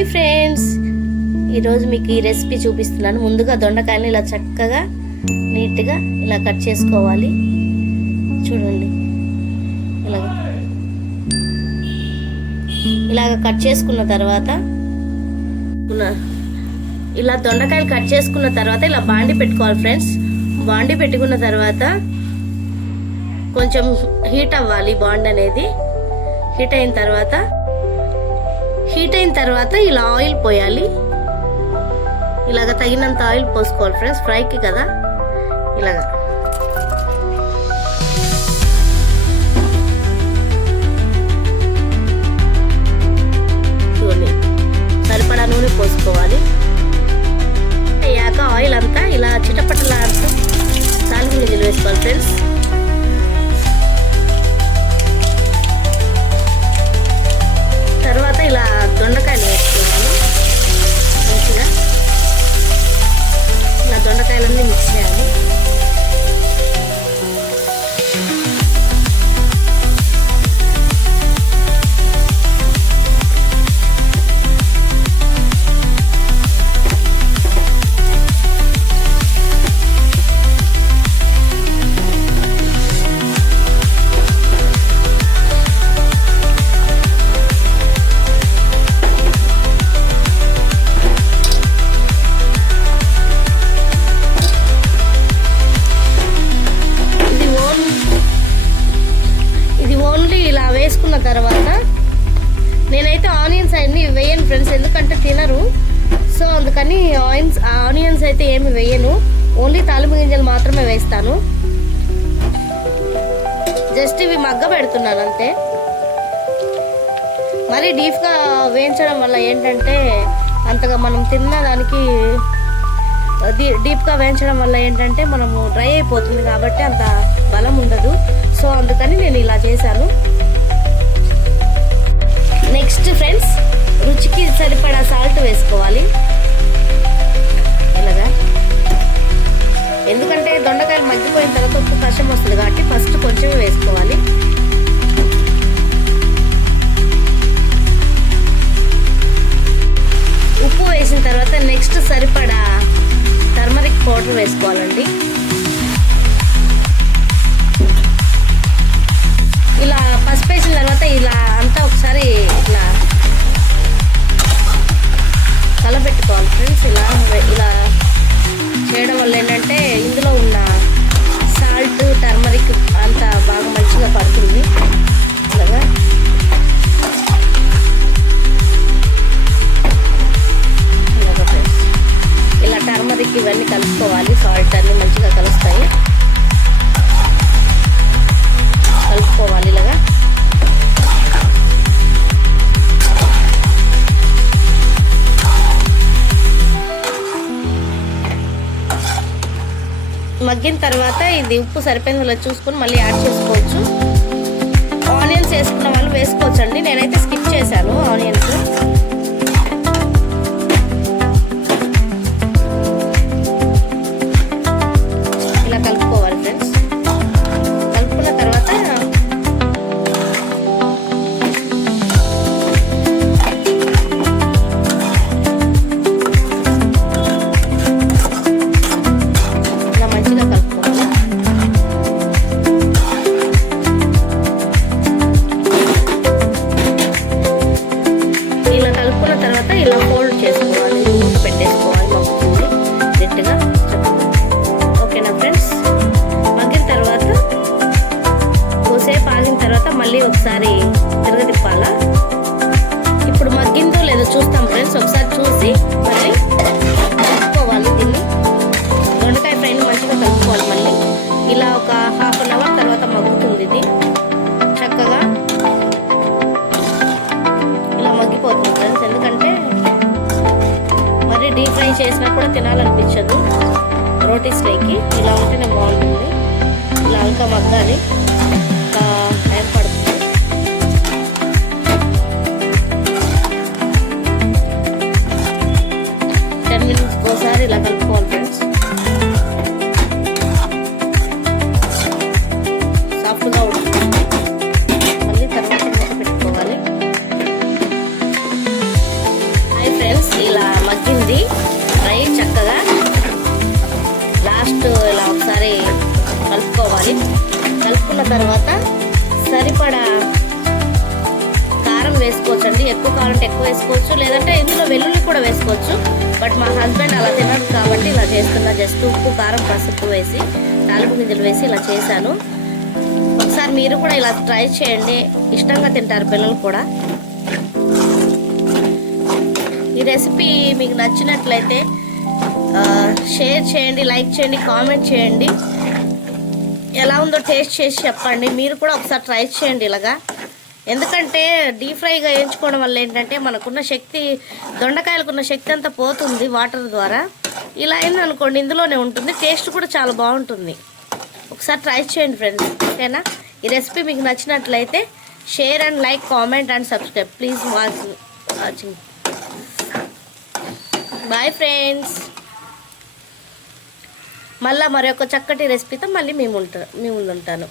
Hi friends, ఈరోజు మీకు ఈ రెసిపీ చూపిస్తున్నాను. ముందుగా దొండకాయలు ఇలా చక్కగా నీట్గా ఇలా కట్ చేసుకోవాలి. చూడండి, ఇలాగ కట్ చేసుకున్న తర్వాత ఇలా దొండకాయలు కట్ చేసుకున్న తర్వాత ఇలా బాండి పెట్టుకోవాలి ఫ్రెండ్స్. బాండి పెట్టుకున్న తర్వాత కొంచెం హీట్ అవ్వాలి. బాండి అనేది హీట్ అయిన తర్వాత ఇలా ఆయిల్ పోయాలి. ఇలాగ తగినంత ఆయిల్ పోసుకోవాలి ఫ్రెండ్స్, ఫ్రైకి కదా. ఇలాగా చూడండి, సరిపడా నూనె పోసుకోవాలి. అయ్యాక ఆయిల్ అంతా ఇలా చిటపటలాడుతూ తాలింపు గింజలు వేసుకోవాలి ఫ్రెండ్స్. తర్వాత ఇలా దొండకాయలు వేసుకోవాలి. మంచిగా ఇలా దొండకాయలన్నీ మిక్స్ చేయాలి. వేసుకున్న తర్వాత నేనైతే ఆనియన్స్ అన్ని వేయను ఫ్రెండ్స్, ఎందుకంటే తినరు. సో అందుకని ఆనియన్స్ అయితే ఏమి వేయను, ఓన్లీ తాలింపు గింజలు మాత్రమే వేస్తాను. జస్ట్ ఇవి మగ్గ పెడుతున్నాను అంతే. మరి డీప్గా వేయించడం వల్ల ఏంటంటే అంతగా మనం తిన్నదానికి డీప్గా వేయించడం వల్ల ఏంటంటే మనము డ్రై అయిపోతుంది కాబట్టి అంత బలం ఉండదు. సో అందుకని నేను ఇలా చేశాను. నెక్స్ట్ ఫ్రెండ్స్, రుచికి సరిపడా సాల్ట్ వేసుకోవాలి. ఇలాగా, ఎందుకంటే దొండకాయలు మగ్గిపోయిన తర్వాత ఉప్పు కష్టం వస్తుంది కాబట్టి ఫస్ట్ కొంచెం వేసుకోవాలి. ఉప్పు వేసిన తర్వాత నెక్స్ట్ సరిపడా టర్మరిక్ పౌడర్ వేసుకోవాలండి. ఇలా పసుపు వేసిన తర్వాత ఇలా అంతా ఒకసారి ఇట్లా కలపెట్టుకోవాలి ఫ్రెండ్స్. ఇలా చేయడం వల్ల ఏంటంటే ఇందులో ఉన్న సాల్ట్, టర్మరిక్ అంతా బాగా మంచిగా పడుతుంది. ఇలాగా ఫ్రెండ్స్, ఇలా టర్మరిక్ ఇవన్నీ కలుపుకోవాలి. సాల్ట్ అన్నీ మంచిగా కలుస్తాయి. కలుపుకోవాలి ఇలాగా. మగ్గిన తర్వాత ఇది ఉప్పు సరిపోయిందో చూసుకొని మళ్ళీ యాడ్ చేసుకోవచ్చు. ఆనియన్స్ వేసుకున్న వాళ్ళు వేసుకోవచ్చు అండి, నేనైతే స్కిప్ చేశాను ఆనియన్స్. ఇలా కలుపుకోవాలి ఫ్రెండ్స్. కలుపుకున్న తర్వాత ఇలా ఫోల్డ్ చేసుకోవాలి, పెట్టేసుకోవాలి మగ్గుతుంది గట్టిగా. ఓకేనా ఫ్రెండ్స్? మగ్గిన తర్వాత కొద్దిసేపు ఆగిన తర్వాత మళ్ళీ ఒకసారి తిరగతిప్పాలా. ఇప్పుడు మగ్గిందో లేదో చూస్తాం ఫ్రెండ్స్. ఒకసారి చూసి మళ్ళీ కలుపుకోవాలి. దీన్ని దొండకాయ ఫ్రైని మంచిగా కలుపుకోవాలి. మళ్ళీ ఇలా ఒక హాఫ్ అన్ అవర్ తర్వాత మగ్గుతుంది. ఇది చక్కగా ఇలా మగ్గిపోతుంది ఫ్రెండ్స్. ఎందుకంటే మరి డీప్ ఫ్రై చేసినా కూడా తినాలనిపించదు రోటీస్లోకి. ఇలా ఉంటేనే బాగుంటుంది. ఇలా ఇంకా మగ్గాలి, ఇంకా టైం పడుతుంది. ఒకసారి ఇలా కలుపుకోవాలి ఫ్రెండ్స్. సాఫ్ట్గా ఉడుకుతుంది. మళ్ళీ తర్వాత మూత పెట్టుకోవాలి. ఇది ఫ్రై చక్కగా. లాస్ట్ ఇలా ఒకసారి కలుపుకోవాలి. కలుపుకున్న తర్వాత సరిపడా కారం వేసుకోవచ్చండి. ఎక్కువ కారం అంటే ఎక్కువ వేసుకోవచ్చు, లేదంటే ఇందులో వెల్లుల్లి కూడా వేసుకోవచ్చు. బట్ మా హస్బెండ్ అలా తినడు కాబట్టి ఇలా చేస్తున్నా. జస్ట్ ఉప్పు, కారం, పసుపు వేసి, తాలింపు గింజలు వేసి ఇలా చేశాను. ఒకసారి మీరు కూడా ఇలా ట్రై చేయండి, ఇష్టంగా తింటారు పిల్లలు కూడా. ఈ రెసిపీ మీకు నచ్చినట్లయితే షేర్ చేయండి, లైక్ చేయండి, కామెంట్ చేయండి. ఎలా ఉందో టేస్ట్ చేసి చెప్పండి. మీరు కూడా ఒకసారి ట్రై చేయండి ఇలాగా. ఎందుకంటే డీప్ ఫ్రైగా వేయించుకోవడం వల్ల ఏంటంటే మనకున్న శక్తి, దొండకాయలకున్న శక్తి అంతా పోతుంది వాటర్ ద్వారా. ఇలా అయింది అనుకోండి, ఇందులోనే ఉంటుంది. టేస్ట్ కూడా చాలా బాగుంటుంది. ఒకసారి ట్రై చేయండి ఫ్రెండ్స్, ఓకేనా? ఈ రెసిపీ మీకు నచ్చినట్లయితే share and like, comment and subscribe. Please watching. Bye friends. మళ్ళీ మరొక చక్కటి రెసిపీతో మళ్ళీ మీ ముందు ఉంటాను.